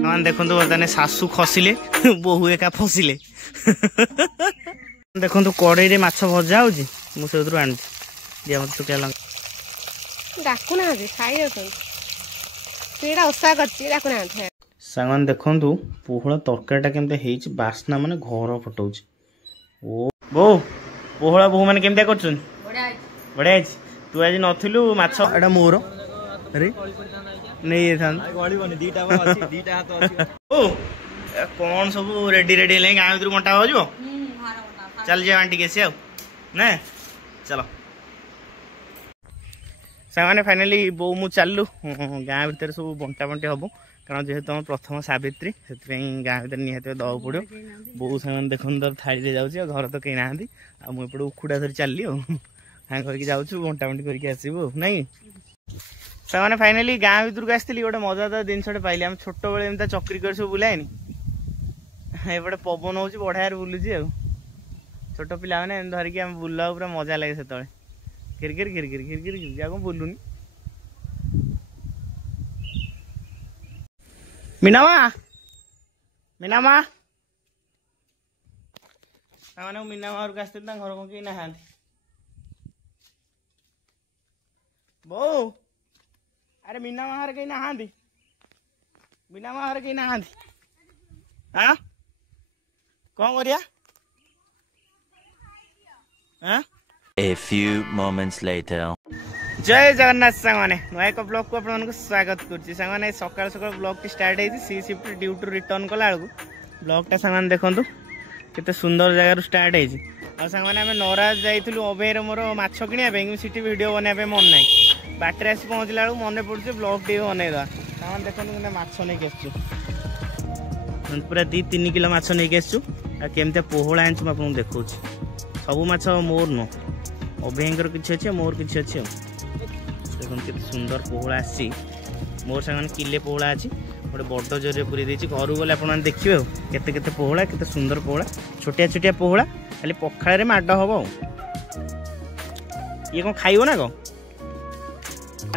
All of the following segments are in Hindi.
मान देखो बर्तमान सासू खसिले बोहू एका फसिले देखो कड़ई रे माछ भजा हो आनी दिया मत सुखिया लंका डाकुना सांग देखु पोहला तरकारी केमती बास्ना माने घर फटाऊ ओ बो पोहला बोहू मैंने केमती कर बढ़िया तू आज नथिलु माछ एटा मोर अरे नहीं कौन सब रेडी रेडी है गाँव भर बंटा हो चल जाए आंटी कैसे आओ ना चलो सामाने फाइनाली बो मु चलु गाँ भर सब बंटा बंटी हम कारण जेहेतु हम प्रथम सावित्री से गाँ भर निहत दवा पड़ो बो सामान देख थाड़ी जाऊँ घर तो कहीं ना मुझे उखुड़ा धरी चलि हाँ करके जाऊँ बंटा बंटी करके आसबू नहीं सामाने फाइनाली गाँ भर आसती गोटे मजादार जिनसे पाइली आम छोट बेले एमती चक्री कर सब बुलाएनि एपटे पवन हो बढ़िया बुलूँ छोट पिला मैंने धरिकी आम बुला पूरा मजा लगे से किरकिर किरकिर किरकिर किर बुलूनी मीनामा मीनामा सामाने मीनामा घर को आसती घर को कहीं ना बो अरे मीना माहर कहीं ना मीना माहर कहीं ना हाँ कौन करिया A few moments later. जय जगन्नाथ सांगने नुआ एक ब्लॉग को आपको स्वागत करुच्ची सांगने सकाल सकाल ब्लॉग टी स्टार्ट होती सी शिफ्ट ड्यूटी रिटर्न कला ब्लॉग टा सांगने देखो केते सुंदर जगार स्टार्ट होती सांगने आम नराज जाइलु अभयर मोर माछ किणापी सीटी वीडियो बनवाई मन ना बाटर आसी पहुँचला बेलू मन पड़े ब्लॉग टी बनईदा सामान देखो माछ नहीं आसचु पूरा 2-3 किलो माछ नहीं आसचु केमती पोहला आनी आपको देखा सब माछ मोर नु अभयर किसी अच्छे मोर किसी अच्छे देखो केते सुंदर पोहला आसी मोर सामान किले पोहला अच्छी गोटे बड़ जोर पूरी देती घर गले आप देखिए केते केते पोहला केते सुंदर पोहला छोटिया छोटिया पोहला खाली पखाड़ माड हम ये कौन खाइब ना कौन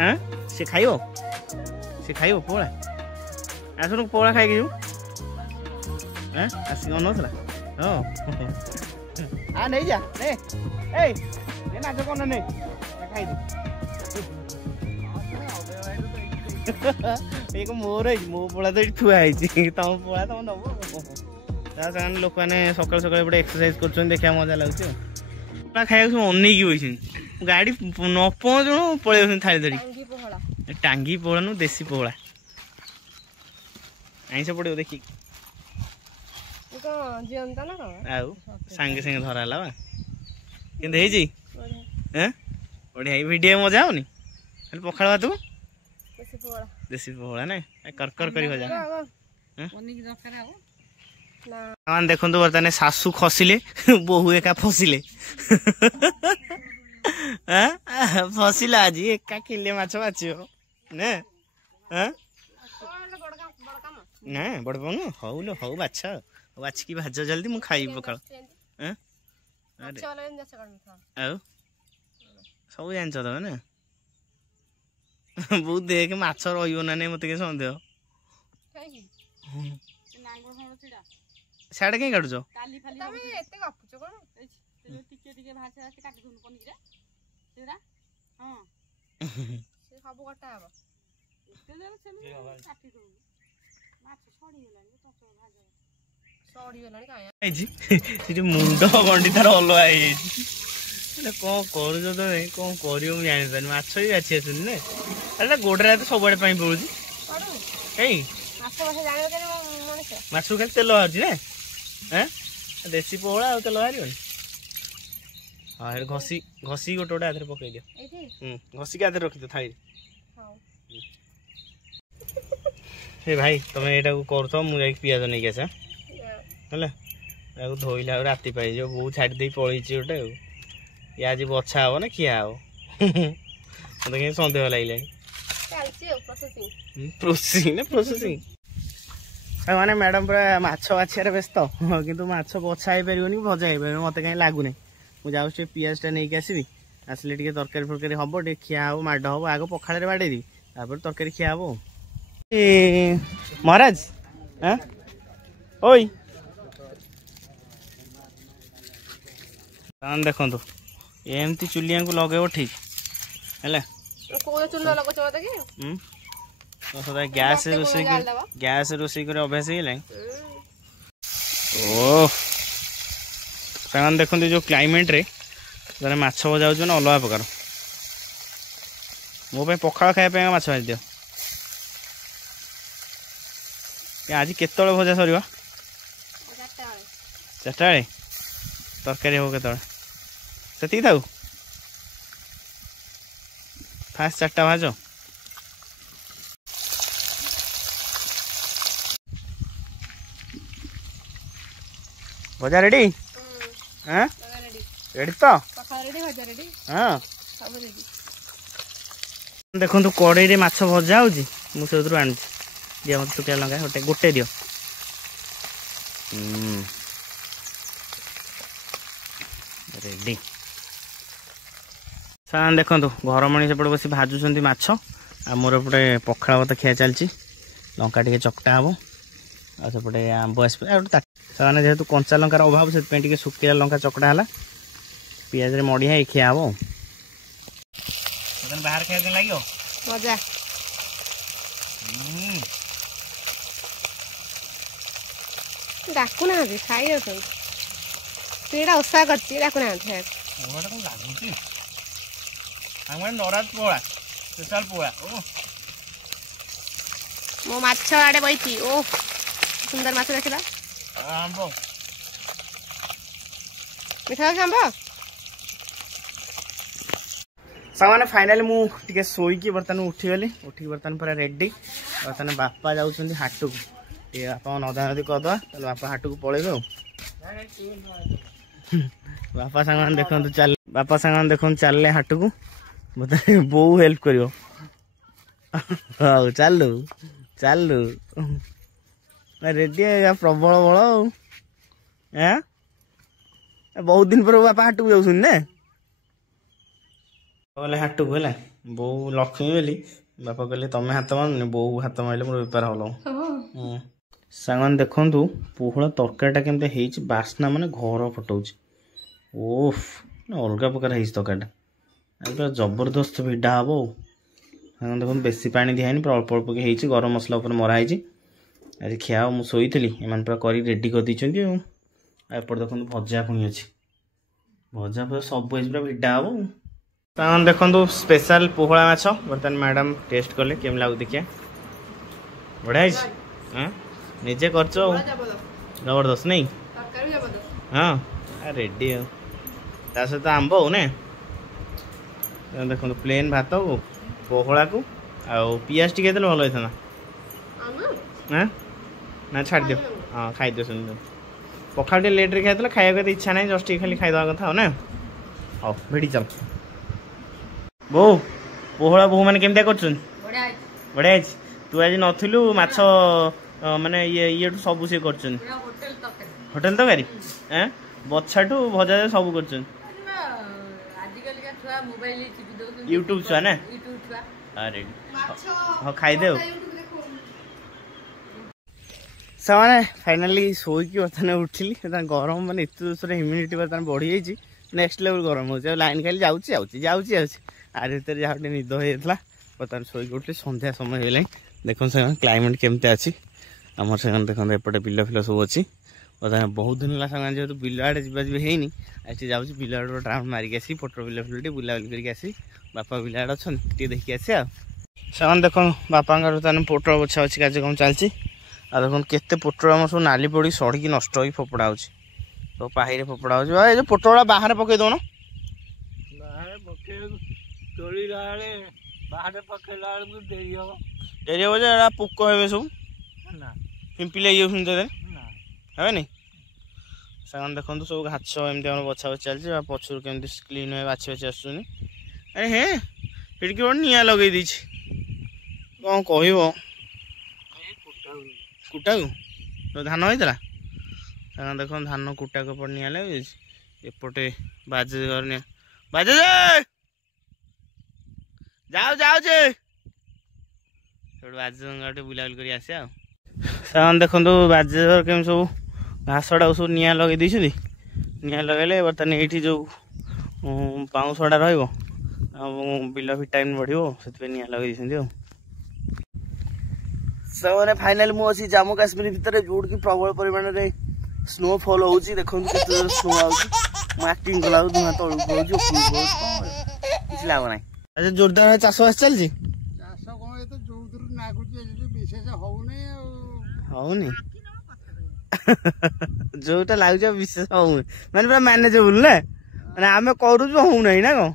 हाँ सी खाइब पोहला आसन पोहला खाई हाँ आसिक अनौला हाँ आ नहीं जा नाच कौन नहीं खाई एक मोर मो पोला तो ये थुआई तुम पोला तुम नब लोक मैंने सकाल सकाल एक्सरसाइज कर देखा मजा लगे खाया अनेक बस गाड़ी न पहुँचू पलि थाली धरी टांगी पोहला नु देसी पोहला आईस पड़ो देखी सागे सागे धरा के बढ़िया वीडियो मजा आनी खाली पखाड़ भात देसी पोहला ना करकर कर देखो बर्तमान सासू खसिले बोहू एका फसिले फसिला आज एका किले माछ बाचियो ना बड़ पाऊन हौ लो हौ बाछ बाछिकी भाज जल्दी मु खाई पखाड़ सब जान ना बहुत देख माछ रही ना नहीं मत सन्देह साड़े कहीं काटुच मुंड गंडी तार अलग कौन कर कौन कर जानी माछ भी बाछी आस गोटे तो सब आड़े पड़ू कहीं माछ खाली तेल बाहर ना देसी पोहला आ तेल बाहर हाँ घसी घसी गोटे गोटे आधे पकई दियो घसिक आधे रखी थाई भाई तुम यहाँ कर मुझे पिज नहीं आसा है धोइला राति पाई बहुत छाड़ी दे पड़ी गोटे ये आज बछा हे ना खिया हे मत कहीं सन्देह लगे प्रोसेसिंग ना प्रोसेसिंग मैंने मैडम पूरा माछ बाछियार व्यस्त किंतु माछ बछा हो पार भजा हो पार मत कहीं लगुना मुझे जाऊँ पियाजटा नहीं आसबि आसले टे तरकारी फरकारी हम टे खिया हे माड हम आग पखाड़े बाड़े तरकारी खिया हे महाराज हाँ ओई देखो एमती चुलिया को लगेब ठीक है गैस रोषे कर अभ्यास है ओ सामान देखते जो क्लाइमेट रे जरा माछ भजा हो ना अलग प्रकार मो पखाड़ खाया माछ भाजी दियो आज केत भजा सर 4टा बेले तरकारी हो केत से था फास्ट 4टा भाज भजा रेडी हाँ रेडी तो हाँ देखो कड़े माछ भजा हो आनी दिया मत शुखा लंका गोटे दियो रेडी सामान देखो घर मणि सेपटे बस भाजुंट माछ आ मोर एपटे पखाड़ भात खिया चलती लंका टे चकटा हम आसपटे आंब आस सामान जेहेतु कंचा लंकार अभाव से शुखिला लंका चकटा है पियाज मड़िया खिया हम बाहर खाया लगे मजा डाकू ना खाई तूरा ओसा कर डाकू ना नराज पोड़ा स्पेशल पोड़ा मो माछ आड़े बही ओ सुंदर माछ देखला आंब मिठा आंब सामाने फाइनाली मुझे शोईकी बर्तमान उठीगली उठिक बर्तमान पूरा रेडी बर्तमान बापा जाऊँ हाट को बापा नदा नदी करदे बापा हाट को पलैबे बापा सांग देखते चल बापा सांग देखते चलले हाट को बताए बो हेल्प कर चलु चलु रेडी प्रबल बल बहुत दिन पर बापा हाट को जाऊँ ना गले हाट को है बो लक्ष्मी बोली बापा कहले तमें हाथ मार बो हाथ मारे मोर बेपार हल सांग देखु पोहला तरकारीटा केमती बास्ना माने घर फटाऊँ ओफ अलग प्रकार है तरकारीटा पूरा जबरदस्त भिड़ा हम सांग देखो बेसी पानी दिखाई पूरा अल्प अल्प के गरम मसला उपर मराई आज खिया मुझे शोली एम पूरा कर रेडी कर एपट देखो भजा पुणी अच्छी भजा भजा सब पूरा भिड़ा हम सामान देखो स्पेशल पोहला माछ बर्तमान मैडम टेस्ट कले केम लागू देखिए बढ़िया हाँ निजे कर जबरदस्त नहीं हाँ रेडी ता सहित आंब हो ना देखो प्लेन भात को पोहला को आउ पियाज टी भल होता हाँ ना छाड़ दियो हाँ खाई दियो सुन पखाड़ लेट रे खाई खाया इच्छा ना जस्ट खाली खाईदवा कथा हो ना हाँ भिड़ी चल बो पोहला बोहू मैंने केमती कर बढ़िया तू आज नथिलु माछ माने ये सब सी कर होटेल तकारी बछाठू भजा सब कर यूट्यूब छुआ ना अरे हाँ खाईदे सामाने फाइनाली शोईकी बर्तमान उठिली गरम माने एत दोषर ह्यूमिडिटी बर्तमान बढ़ी जाइए नेक्स्ट लेवल गरम हो लाइन खाली जाऊँगी आर भर जहाँ निद होता बर्तमान शोईकी उठली संध्या समय है देखो से क्लाइमेट केमती अच्छी आम से देखो एपटे बिल फिल सब अच्छी बर्तमान बहुत दिन है सामान जेहतु बिल आड़े जावाई आज जाऊँ बिल आड़ राउंड मारिक आसी फोटो बिल फिल बुलाबुली करके बापा बिल आड़े अच्छा देखिए आसी सामान देखो बापा पोटर बछा बछी कार्यक्रम चलती आ देखो केते पोटर आम सब नाली पड़ी सड़क नष्ट हो फोपड़ा हो तो पाही फोपड़ा हो पोटर बाहर पकई दौन डेरी हम पोक हे सब पिंपिल है सामान देखो सब घास एमती बछा बछी चलती पचर केमती क्लीन भाई बाछी बाछी आस अरे हे ये निआ लगे कौन कह कुटा को धान होता सामान देख धान कुटा को निआ लगे एपटे बाजे घर बाजे जाओ बाजे बुलाबुली कर सामान देखो बाजेश्वर केम सब घासटा सब निआं लगे देती निआं लगेले बर्तमान ये जो पाउंसटा रिल भिटामिन बढ़ो से निआं लगे सामने फाइनाल मुझे जम्मू काश्मीर भितर जोड़ की प्रबल परिमाण में स्नोफॉल हो देखो स्नो आक्टिंग कला धुआं तलू पड़ो किसी लाभ ना। अच्छा जोरदार चाष बास चलती हौनी जोटा लगुच विशेष हूँ मैंने पूरा मैनेजेबल ना मैंने आम करूँ हूना ना कौन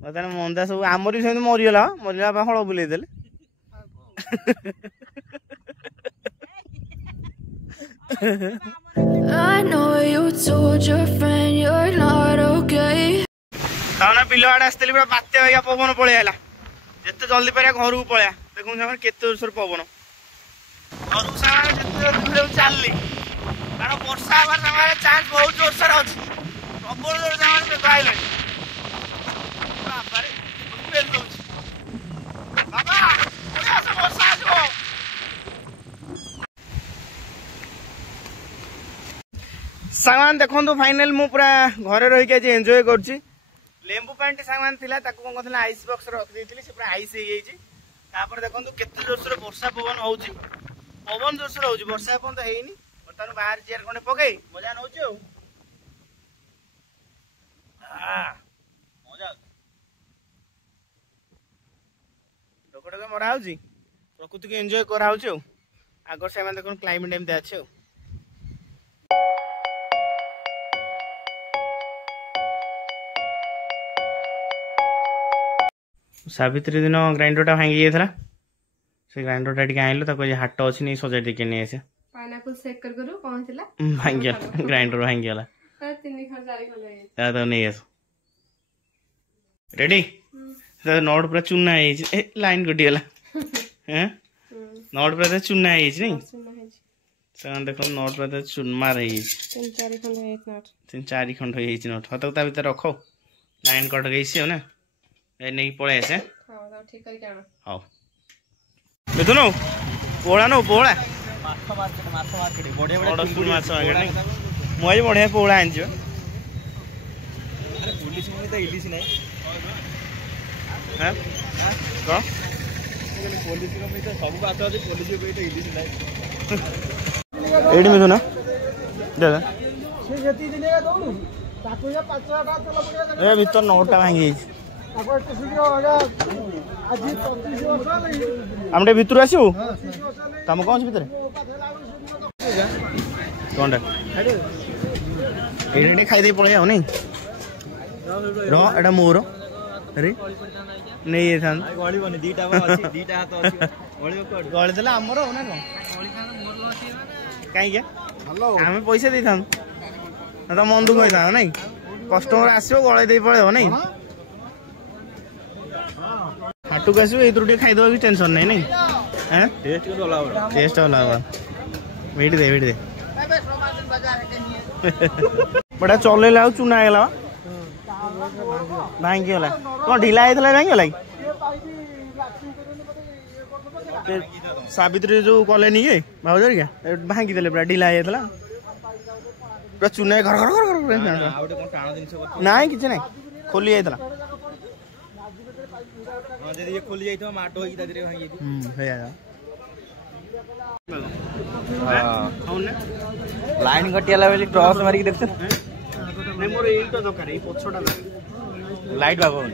बर्तमान मंदा सब आमर भी मरीगला मरीगला हल बुले देले I know you told your friend you're not okay. Bill आड़े आसती पूरा बात्या भाई पवन पलैला जिते जल्दी पारे घर को पलैया देखो केते जोर पवन घर को चलली कारण वर्षा हमारे चांस बहुत जोर से अच्छी प्रबल जोर से सामान देखो फाइनल मु पूरा घरे रही के एंजॉय करछि लेंबू पानी सामान थिला ताको कोन कहथला आइस बॉक्स रे रख देथिली से पूरा आइस हे जाइछि तापर देखो केते जोर से वर्षा पवन होउछि पवन जोर से होउछि वर्षा पवन त हेइनी बर्तन बाहर चेयर कोने पकई मजा नउछि मजा लोकटा मरा होउछि प्रकृति के एंजॉय करा होउछि आगर से देखो क्लाइमेट एम दे अछि सावित्री दिन ग्राइंडरटा भांगी जाइए से ग्राइंडरटा टी आइल हाट अच्छी नहीं सजाई देखे नहीं आसे पाइनएप्पल शेक कर करू पहुंचला भांगी ग्राइंडर भांगी गला 3 खंड 4 खंड है तो नहीं आस रेडी तो नोट पूरा चुना है लाइन कटी गला हैं नोट पूरा चुना है नहीं से देखो नोट पूरा चुनमा रही 3 4 खंड हो नोट हत ता भीतर रखो लाइन कट गई से ना नहीं पड़े ऐसे हाँ मिथुन पोला नो पोला मुझे बढ़िया पोला आनी एडी मिथुन भीतर नोटा भांगी हम भितर आसू तुम कौन भितर कौन ये खाई पलि नहीं रहा मोर अरे नहीं गली आमर हो ना कहीं आम पैसा दे था तो मन दुख होता ना कस्टमर आसो गले पलैब नहीं हाटू आसो ये खाईदे कि टेंशन नहीं टेस्ट अलग वीट दे बड़ा चल चुना है भांगी गला कौन ढिला होता भांगी गला सावित्री जो कले नहीं भाज क्या भांगी देले पूरा ढिला होता पूरा चुना घर घर घर ना कि ना खोली जाता खोली जाइए माट लाइन कटिला बेली टॉर्च मारिक देख मोर एटा दरकार ए पछोटा लाइट बागोनी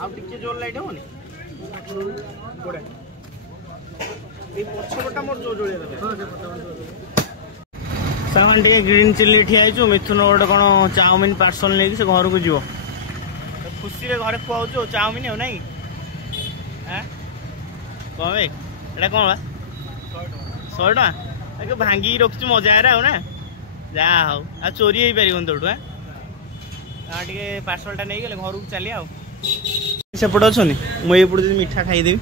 आ टिके जोर लाइट होनी कोडे ए पछोटा मोर जो जोड़े सामान टिके ग्रीन चिल्ली ठिया छु मिथुन गोटे कोन चाउमिन पार्सल लेके से घर को जीवो खुशी रे घरे खुआउ चाउमिन हो नहीं हैं कौन एटा कौन बा 100 टका भांगी रखी मजा आ ना जा हाउ आ चोरी हो पार तोटू टे पार्सलटा नहीं गले घर को चलिए सेपट अच्छा मुझे मिठा खाईदेवी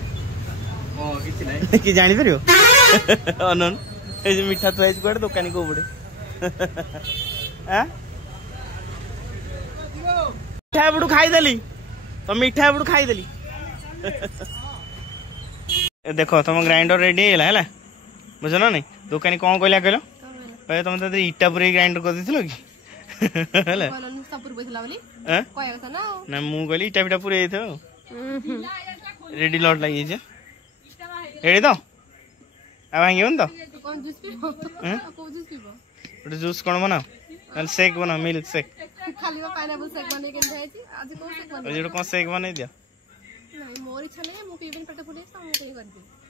कि जापर अनन ये मिठा थुआई कड़े दुकानी को पड़े मिठा एपटू खाईदेली तो मिठा एपटू खाईदेली देख तुम ग्राइंडर रेडी है बुझ ना नहीं दुकानी कौन कहला कहल कह तुम तो इटा पूरे ग्राइंडर कर देथिलो कि ना मु कहली इटा फिटा पूरे रेडी लट लगी रेडी तो आ भांगी तो गोटे जूस कौन बनाओ शेक बनाओ मिल्क शेक कौन शेक बन दिया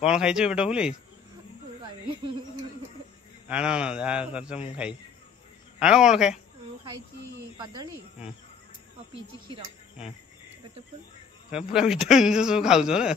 कौन खाई पेट फुल आण आण जहाँ कर मु खाई आण कौन खाए पूरा विटामिन सब खाऊ ना।